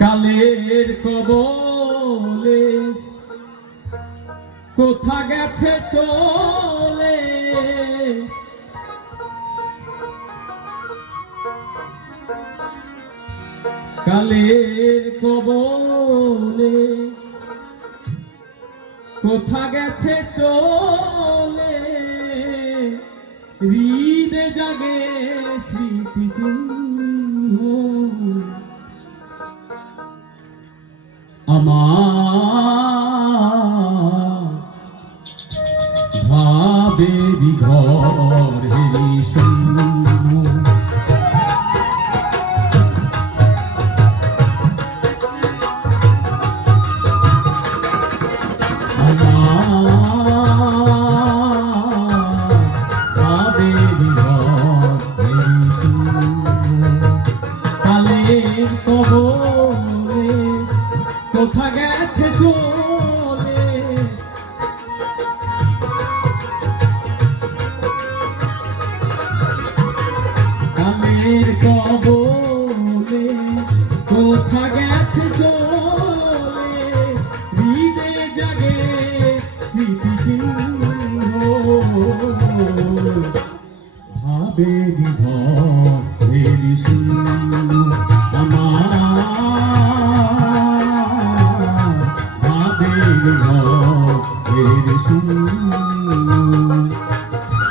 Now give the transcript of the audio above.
কালের কবলে কোথা গেছে চলে? কালের কবলে কোথা গেছে চলে? হৃদে জাগে স্মৃতিকুম্ভ আমার ভাবেরি ঘর হে নহলে কোথা গেছে চলে। আমের কোথা গেছে চলে। জাগে ভাবে বিধ Eres tú.